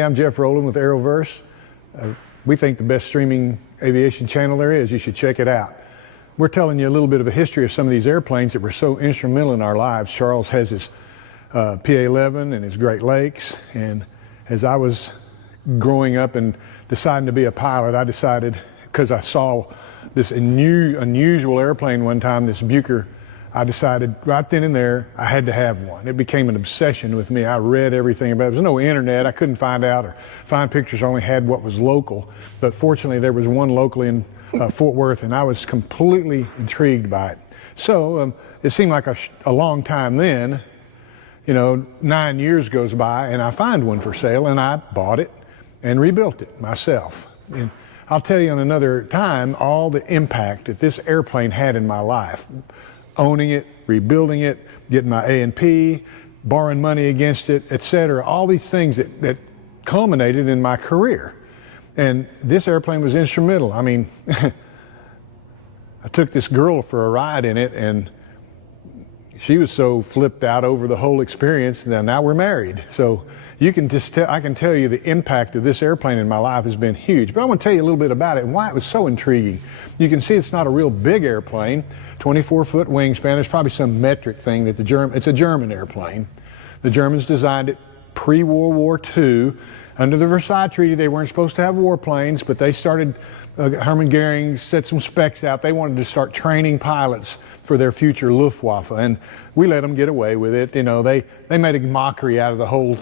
Hey, I'm Jeff Rowland with Aeroverse. We think the best streaming aviation channel there is. You should check it out. We're telling you a little bit of a history of some of these airplanes that were so instrumental in our lives. Charles has his PA-11 and his Great Lakes, and as I was growing up and deciding to be a pilot, I decided, because I saw this unusual airplane one time, this Bücker, I decided right then and there I had to have one. It became an obsession with me. I read everything about it. There was no internet. I couldn't find out or find pictures. I only had what was local. But fortunately, there was one locally in Fort Worth, and I was completely intrigued by it. So it seemed like a long time then. You know, 9 years goes by, and I find one for sale, and I bought it and rebuilt it myself. And I'll tell you on another time all the impact that this airplane had in my life. Owning it, rebuilding it, getting my A&P, borrowing money against it, etc. All these things that culminated in my career. And this airplane was instrumental. I mean, I took this girl for a ride in it, and she was so flipped out over the whole experience. Now we're married. So you can just tell, I can tell you the impact of this airplane in my life has been huge. But I want to tell you a little bit about it and why it was so intriguing. You can see it's not a real big airplane. 24-foot wingspan. There's probably some metric thing that it's a German airplane. The Germans designed it pre-World War II. Under the Versailles Treaty, they weren't supposed to have warplanes, but they started, Hermann Goering set some specs out. They wanted to start training pilots for their future Luftwaffe, and we let them get away with it. You know, they made a mockery out of the whole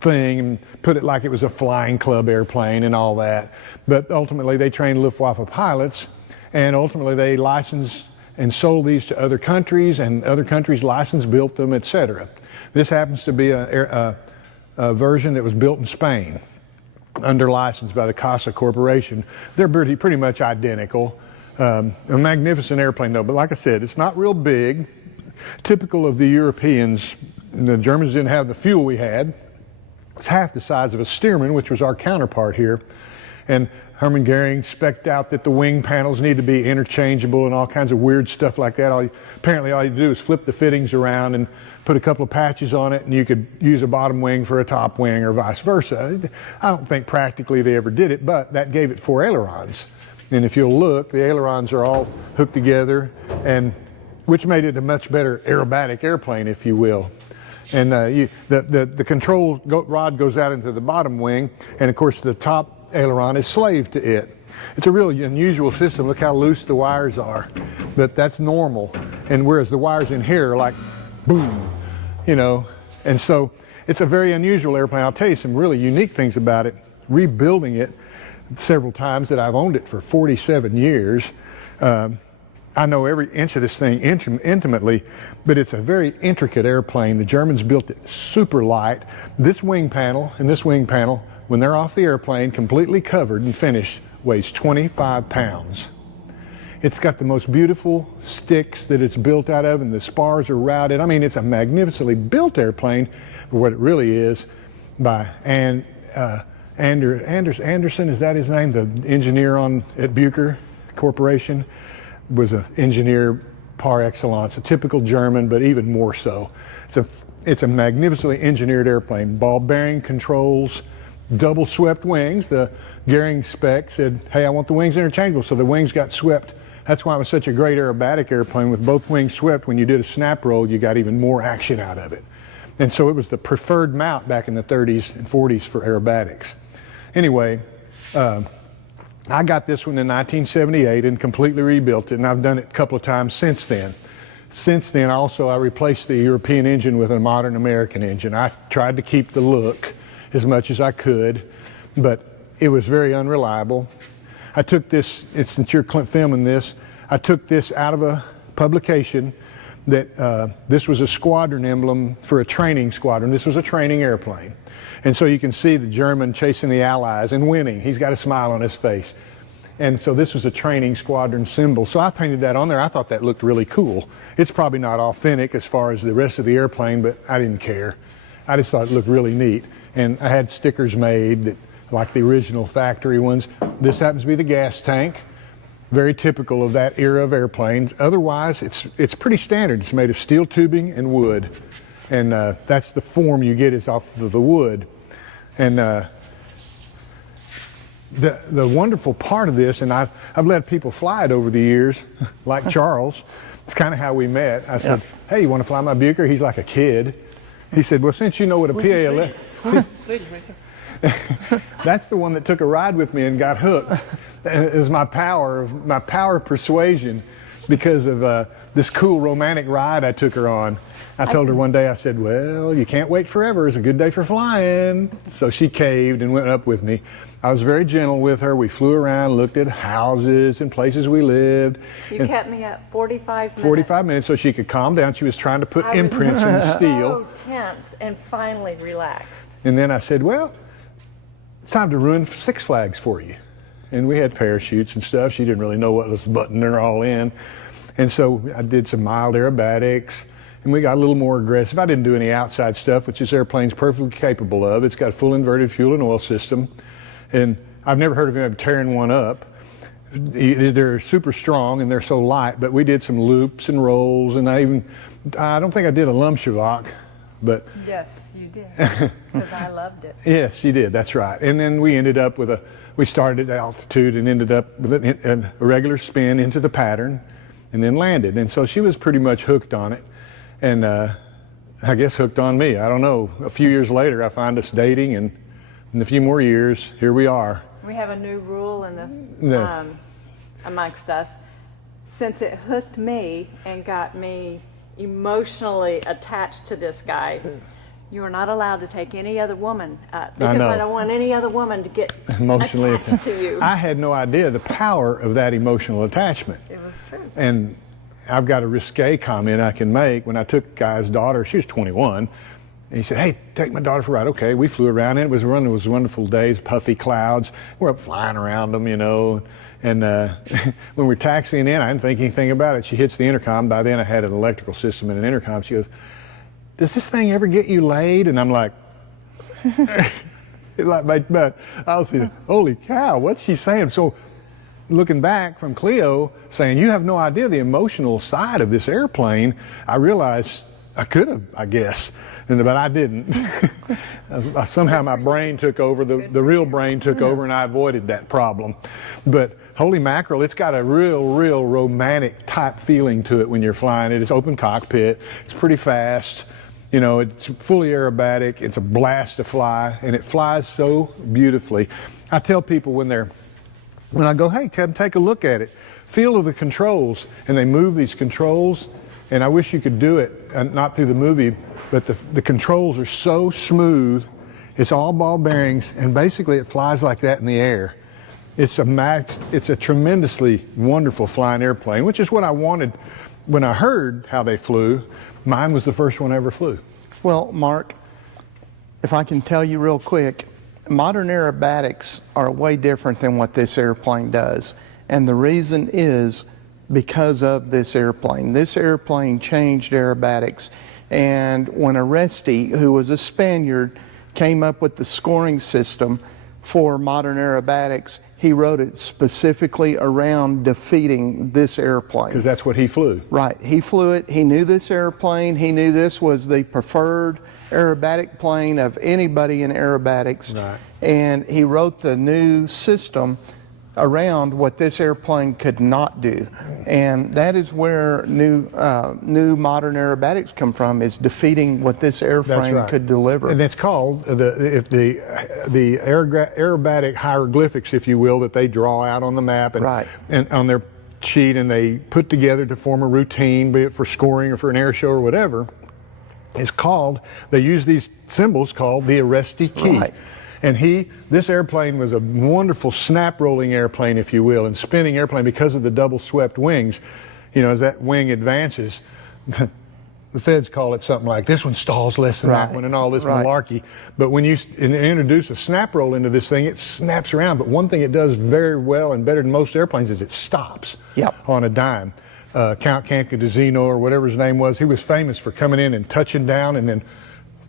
thing and put it like it was a flying club airplane and all that. But ultimately, they trained Luftwaffe pilots, and ultimately they licensed and sold these to other countries, and other countries licensed, built them, etc. This happens to be a version that was built in Spain under license by the Casa Corporation. They're pretty much identical. A magnificent airplane though, but like I said, it's not real big. Typical of the Europeans, the Germans didn't have the fuel we had. It's half the size of a Stearman, which was our counterpart here. And Hermann Goering spec'd out that the wing panels need to be interchangeable and all kinds of weird stuff like that. Apparently all you do is flip the fittings around and put a couple of patches on it, and you could use a bottom wing for a top wing or vice versa. I don't think practically they ever did it, but that gave it 4 ailerons. And if you'll look, the ailerons are all hooked together, and which made it a much better aerobatic airplane, if you will. And the control rod goes out into the bottom wing, and of course the top aileron is slave to it. It's a really unusual system. Look how loose the wires are, but that's normal. And whereas the wires in here are like boom, you know. And so it's a very unusual airplane. I'll tell you some really unique things about it. Rebuilding it several times, that I've owned it for 47 years. I know every inch of this thing intimately, but it's a very intricate airplane. The Germans built it super light. This wing panel and this wing panel, when they're off the airplane, completely covered and finished, weighs 25 pounds. It's got the most beautiful sticks that it's built out of, and the spars are routed. I mean, it's a magnificently built airplane for what it really is, by Anderson, is that his name? The engineer at Bücker Corporation was an engineer par excellence, a typical German, but even more so. It's a magnificently engineered airplane. Ball bearing controls, double swept wings. The Goering spec said, hey, I want the wings interchangeable, so the wings got swept. That's why it was such a great aerobatic airplane. With both wings swept, when you did a snap roll, you got even more action out of it. And so it was the preferred mount back in the 30s and 40s for aerobatics. Anyway, I got this one in 1978 and completely rebuilt it, and I've done it a couple of times since then. Since then, also, I replaced the European engine with a modern American engine. I tried to keep the look as much as I could, but it was very unreliable. I took this, since you're filming this, I took this out of a publication that this was a squadron emblem for a training squadron. This was a training airplane. And so you can see the German chasing the Allies and winning. He's got a smile on his face. And so this was a training squadron symbol. So I painted that on there. I thought that looked really cool. It's probably not authentic as far as the rest of the airplane, but I didn't care. I just thought it looked really neat. And I had stickers made that, like the original factory ones. This happens to be the gas tank. Very typical of that era of airplanes. Otherwise, it's pretty standard. It's made of steel tubing and wood. And that's the form you get, is off of the wood. And The wonderful part of this, and I've let people fly it over the years, like Charles. It's kind of how we met. I said, hey, you want to fly my Bücker? He's like a kid. He said, well, since you know what a PA-11... That's the one that took a ride with me and got hooked. Is my power of persuasion because of this cool romantic ride I took her on. I told her one day, I said, well, you can't wait forever. It's a good day for flying. So she caved and went up with me. I was very gentle with her. We flew around, looked at houses and places we lived. You kept me up 45 minutes. 45 minutes so she could calm down. She was trying to put imprints in the steel. So tense and finally relaxed. And then I said, well, it's time to ruin Six Flags for you. And we had parachutes and stuff. She didn't really know what was buttoning her all in. And so I did some mild aerobatics, and we got a little more aggressive. I didn't do any outside stuff, which this airplane's perfectly capable of. It's got a full inverted fuel and oil system. And I've never heard of him tearing one up. They're super strong and they're so light, but we did some loops and rolls, and I don't think I did a Lumshevak, but... Yes, you did, because I loved it. Yes, you did, that's right. And then we ended up with we started at altitude and ended up with a regular spin into the pattern and then landed. And so she was pretty much hooked on it, and I guess hooked on me. I don't know. A few years later, I find us dating, and in a few more years, here we are. We have a new rule amongst us. Since it hooked me and got me emotionally attached to this guy, you are not allowed to take any other woman because I don't want any other woman to get emotionally attached to you. I had no idea the power of that emotional attachment. It was true. And I've got a risque comment I can make. When I took a guy's daughter, she was 21, and he said, hey, take my daughter for a ride. Okay, we flew around, and it was wonderful days, puffy clouds. We're up flying around them, you know. And when we're taxiing in, I didn't think anything about it. She hits the intercom. By then I had an electrical system and an intercom. She goes, does this thing ever get you laid? And I'm like, I was thinking, holy cow, what's she saying? So looking back from Cleo saying, you have no idea the emotional side of this airplane, I realized I could have, I guess, but I didn't. Somehow my brain took over, the real brain took over, and I avoided that problem. But holy mackerel, it's got a real romantic type feeling to it when you're flying it. It's open cockpit, it's pretty fast, you know, it's fully aerobatic, it's a blast to fly, and it flies so beautifully. I tell people when I go, hey, take a look at it, feel of the controls, and they move these controls, and I wish you could do it, not through the movie, but the controls are so smooth. It's all ball bearings, and basically it flies like that in the air. It's a tremendously wonderful flying airplane, which is what I wanted when I heard how they flew. Mine was the first one I ever flew. Well, Mark, if I can tell you real quick, modern aerobatics are way different than what this airplane does. And the reason is because of this airplane. This airplane changed aerobatics. And when Odyssey, who was a Spaniard, came up with the scoring system for modern aerobatics, he wrote it specifically around defeating this airplane. Because that's what he flew. Right. He flew it. He knew this airplane. He knew this was the preferred aerobatic plane of anybody in aerobatics. Right. And he wrote the new system around what this airplane could not do. And that is where new modern aerobatics come from, is defeating what this airframe could deliver. And it's called the aerobatic hieroglyphics, if you will, that they draw out on the map and on their sheet, and they put together to form a routine, be it for scoring or for an air show or whatever. Is called, they use these symbols called the Odyssey key. Right. And this airplane was a wonderful snap rolling airplane, if you will, and spinning airplane because of the double swept wings. You know, as that wing advances, the feds call it something like, this one stalls less than that one and all this malarkey. But when you introduce a snap roll into this thing, it snaps around. But one thing it does very well and better than most airplanes is it stops on a dime. Count Cantacuzino, or whatever his name was, he was famous for coming in and touching down and then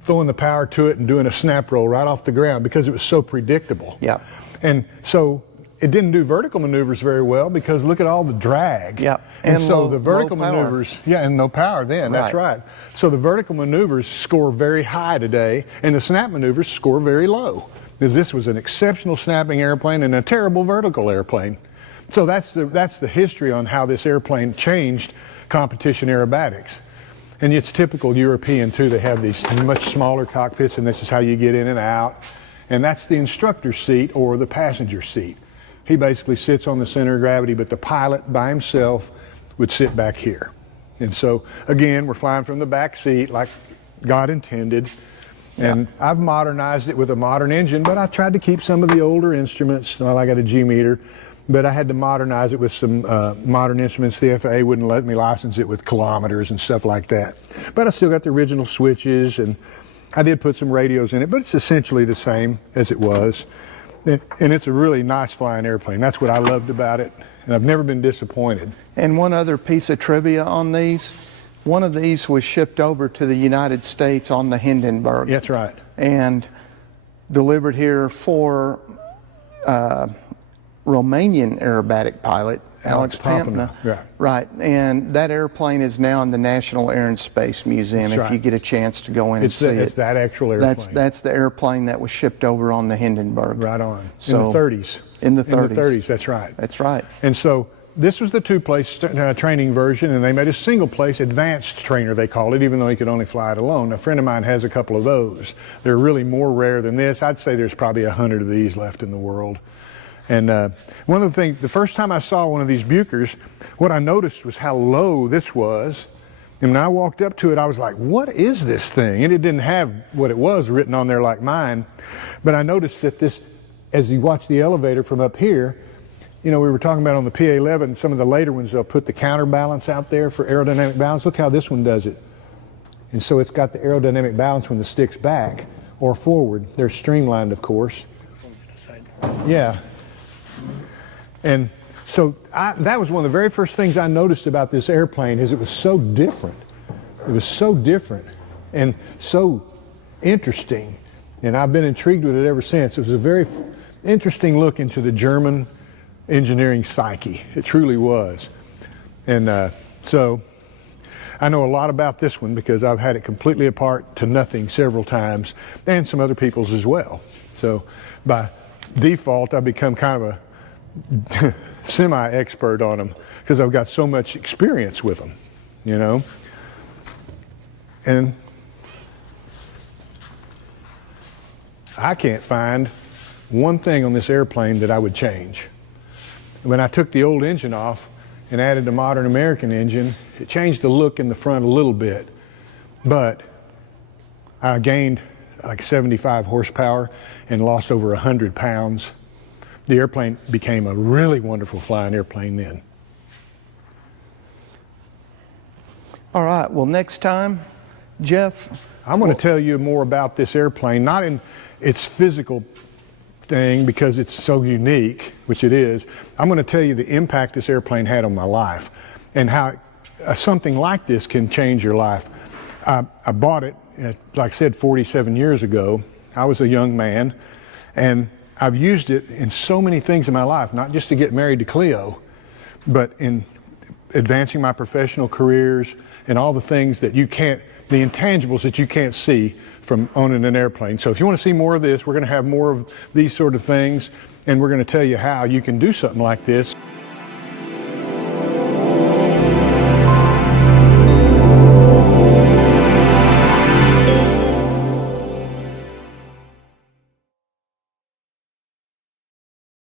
throwing the power to it and doing a snap roll right off the ground because it was so predictable. Yeah. And so it didn't do vertical maneuvers very well because look at all the drag. Yeah. And so the vertical maneuvers, and no power then, that's right. So the vertical maneuvers score very high today and the snap maneuvers score very low. because this was an exceptional snapping airplane and a terrible vertical airplane. So that's the history on how this airplane changed competition aerobatics. And it's typical European too. They have these much smaller cockpits, and this is how you get in and out. And that's the instructor's seat or the passenger seat. He basically sits on the center of gravity, but the pilot by himself would sit back here. And so again, we're flying from the back seat like God intended. And I've modernized it with a modern engine, but I tried to keep some of the older instruments. Well, I got a G meter, but I had to modernize it with some modern instruments. The FAA wouldn't let me license it with kilometers and stuff like that. But I still got the original switches, and I did put some radios in it, but it's essentially the same as it was. And it's a really nice flying airplane. That's what I loved about it, and I've never been disappointed. And one other piece of trivia on these, one of these was shipped over to the United States on the Hindenburg. That's right. And delivered here for Romanian aerobatic pilot, Alex Pampna. Right. Right. And that airplane is now in the National Air and Space Museum. That's if you right. get a chance to go in and see it. It's that actual airplane. That's the airplane that was shipped over on the Hindenburg. Right on. So, in the 30s. In the 30s. In the 30s, that's right. That's right. And so this was the two-place training version, and they made a single-place advanced trainer, they call it, even though he could only fly it alone. A friend of mine has a couple of those. They're really more rare than this. I'd say there's probably 100 of these left in the world. And one of the things, the first time I saw one of these Bückers, what I noticed was how low this was. And when I walked up to it, I was like, what is this thing? And it didn't have what it was written on there like mine. But I noticed that this, as you watch the elevator from up here, you know, we were talking about on the PA-11, some of the later ones, they'll put the counterbalance out there for aerodynamic balance. Look how this one does it. And so it's got the aerodynamic balance when the stick's back or forward. They're streamlined, of course. Yeah. And so that was one of the very first things I noticed about this airplane is it was so different. It was so different and so interesting. And I've been intrigued with it ever since. It was a very interesting look into the German engineering psyche. It truly was. And so I know a lot about this one because I've had it completely apart to nothing several times, and some other people's as well. So by default, I've become kind of a semi-expert on them because I've got so much experience with them, you know. And I can't find one thing on this airplane that I would change. When I took the old engine off and added the modern American engine, it changed the look in the front a little bit, but I gained like 75 horsepower and lost over 100 pounds. The airplane became a really wonderful flying airplane then. All right, well, next time, Jeff, I'm going to tell you more about this airplane, not in its physical thing because it's so unique, which it is. I'm going to tell you the impact this airplane had on my life and how something like this can change your life. I bought it, like I said, 47 years ago. I was a young man, and I've used it in so many things in my life, not just to get married to Cleo, but in advancing my professional careers and all the things that you can't, the intangibles that you can't see from owning an airplane. So if you want to see more of this, we're going to have more of these sort of things, and we're going to tell you how you can do something like this.